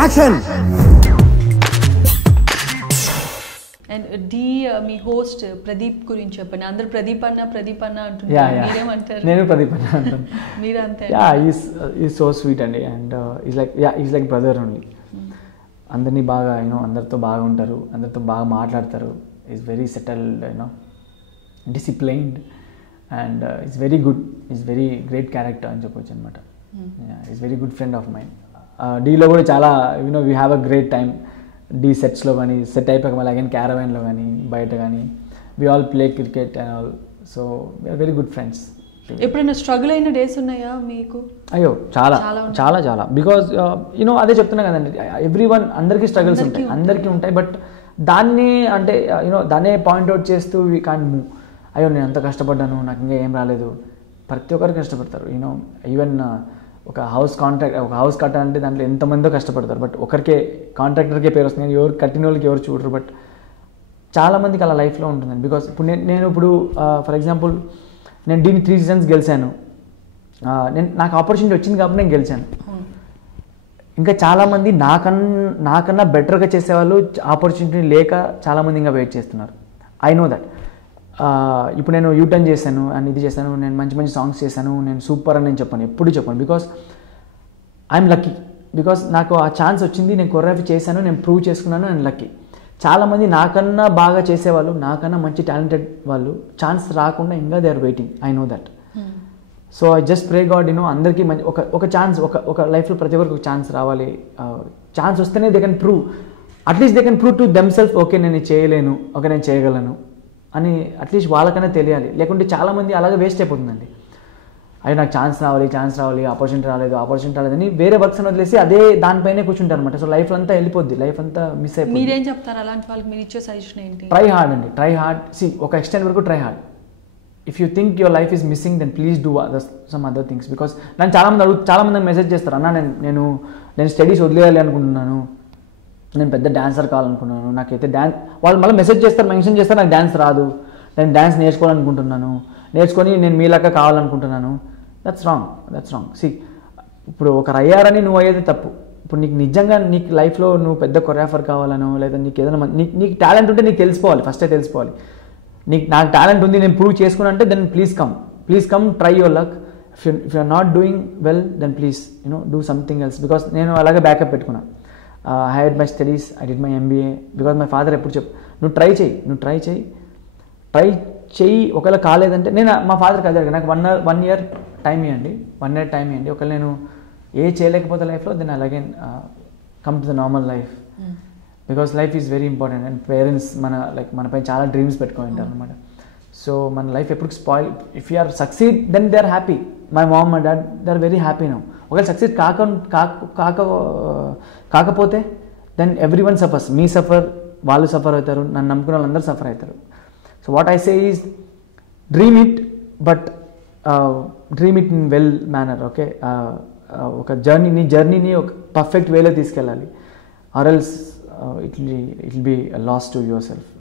Action. And me host Pradeep గురించి చెప్పండి. అందరు ప్రదీప్ అన్న అంటున్నారు, మీరేమంటారు? నేను ప్రదీప్ అన్న అంటాను. మీరు అంతే? ఈజ్ సో స్వీట్ అండి. And is like brother only. అందరినీ బాగా అందరితో బాగా ఉంటారు, అందరితో బాగా మాట్లాడతారు. Is very settled, disciplined, and is very good, is very great character అని చెప్పొచ్చు అనమాట. Is very good friend of mind. డీలో కూడా చాలా we have a great time. The సెట్స్లో కానీ, సెట్ అయిపోయాక మళ్ళీ అగైన్ క్యారవాన్లో కానీ, బయట కానీ we all play cricket and all. So we are very good friends. ఎప్పుడైనా స్ట్రగుల్ అయిన డేస్ ఉన్నాయా మీకు? అయ్యో చాలా చాలా చాలా. బికాజ్ అదే చెప్తున్నా కదండి, ఎవ్రీవన్ అందరికీ స్ట్రగుల్స్ ఉంటాయి, అందరికీ ఉంటాయి. బట్ దాన్ని అంటే దాన్నే పాయింట్అవుట్ చేస్తూ వీ కాంట్ మూవ్. అయ్యో నేను అంత కష్టపడ్డాను, నాకు ఇంకా ఏం రాలేదు. ప్రతి ఒక్కరు కష్టపడతారు. ఈవెన్ ఒక హౌస్ కట్టాలంటే దాంట్లో ఎంతమందో కష్టపడతారు. బట్ ఒకరికే కాంట్రాక్టర్కే పేరు వస్తుంది, ఎవరు కట్టిన వాళ్ళకి ఎవరు చూడరు. బట్ చాలామందికి అలా లైఫ్లో ఉంటుందండి. బికాస్ ఇప్పుడు నేను ఫర్ ఎగ్జాంపుల్ నేను దీన్ని 3 seasons గెలిచాను. నాకు ఆపర్చునిటీ వచ్చింది కాబట్టి నేను గెలిచాను. ఇంకా చాలామంది నాకన్నా బెటర్గా చేసేవాళ్ళు ఆపర్చునిటీ లేక చాలామంది ఇంకా వెయిట్ చేస్తున్నారు. I know that. ఇప్పుడు నేను యూటర్న్ చేశాను అండ్ ఇది చేశాను, నేను మంచి మంచి సాంగ్స్ చేశాను, నేను సూపర్ అని నేను చెప్పాను, ఎప్పుడు చెప్పాను. Because I'm lucky. బికాస్ నాకు ఆ ఛాన్స్ వచ్చింది, నేను కొరియోగ్రఫీ చేశాను, నేను ప్రూవ్ చేసుకున్నాను, నేను లక్కీ. చాలామంది నాకన్నా బాగా చేసేవాళ్ళు, నాకన్నా మంచి టాలెంటెడ్ వాళ్ళు ఛాన్స్ రాకుండా ఇంకా they are waiting. I know that. So I just pray God అందరికీ మంచి ఒక ఛాన్స్, ఒక లైఫ్లో ప్రతి ఒక్కరికి ఒక ఛాన్స్ రావాలి. ఛాన్స్ వస్తేనే they can prove, at least they can prove to themself, okay నేను చేయలేను, ఓకే నేను చేయగలను అని అట్లీస్ట్ వాళ్ళకనే తెలియాలి. లేకుంటే చాలామంది అలాగే వేస్ట్ అయిపోతుందండి. అయ్యో నాకు ఛాన్స్ రావాలి, ఆపర్చునిటీ రాలేదని వేరే వర్క్స్ అని వదిలేసి అదే దానిపైనే కూర్చుంటారు అనమాట. సో లైఫ్ అంతా వెళ్ళిపోద్ది, లైఫ్ అంతా మిస్ అయిపోతుంది. మీరేం చెప్తారు అలాంటి వాళ్ళకి? మీరు ఇచ్చే సజెషన్ ఏంటి? ట్రై హార్డ్ అండి, ట్రై హార్డ్. ఒక ఎక్స్టెంట్ వరకు try hard. If you think your life is missing then please do some other things. Because నన్ను చాలామంది మెసేజ్ చేస్తారు, అన్న నేను స్టడీస్ వదిలేయాలి అనుకుంటున్నాను, నేను పెద్ద డాన్సర్ కావాలనుకున్నాను, నాకైతే వాళ్ళు మళ్ళీ మెసేజ్ చేస్తారు, మెన్షన్ చేస్తారు, నాకు డాన్స్ రాదు, నేను డాన్స్ నేర్చుకోవాలనుకుంటున్నాను, నేర్చుకొని నేను మీలాగా కావాలనుకుంటున్నాను. That's wrong. ఇప్పుడు ఒకరు అయ్యారని నువ్వు అయ్యేది తప్పు. ఇప్పుడు నీకు నిజంగా నీకు లైఫ్లో నువ్వు పెద్ద కొరియోగ్రాఫర్ కావాలనో, లేదా నీకు ఏదైనా నీకు టాలెంట్ ఉంటే నీకు తెలిసిపోవాలి, ఫస్టే తెలిసిపోవాలి. నాకు టాలెంట్ ఉంది, నేను ప్రూవ్ చేసుకున్నా అంటే then please come try your luck. If you are not doing well then please do something else. Because నేను అలాగే బ్యాకప్ పెట్టుకున్నా. I had my studies, I did my MBA, because my father ఎప్పుడు నువ్వు try చేయి, ఒకవేళ కాలేదంటే నేను మా ఫాదర్కి అదే నాకు 1 year టైం ఇవ్వండి, ఒకవేళ నేను చేయలేకపోతే లైఫ్లో దెన్ అలాగే come to the normal life. Because life is very important. And parents మనపై చాలా డ్రీమ్స్ పెట్టుకొని ఉంటారు అనమాట. సో మన లైఫ్ ఎప్పుడు spoil. If you are succeed then they are happy. My mom, my dad, they are very happy now. ఒకవేళ success కాకపోతే then everyone suffers. మీ సఫర్, వాళ్ళు సఫర్ అవుతారు, నన్ను నమ్ముకున్న వాళ్ళందరూ సఫర్ అవుతారు. So what I say is dream it, but dream it in well manner. Okay, ఒక జర్నీని ఒక పర్ఫెక్ట్ వేలో తీసుకెళ్ళాలి. Or else it will be loss to your self.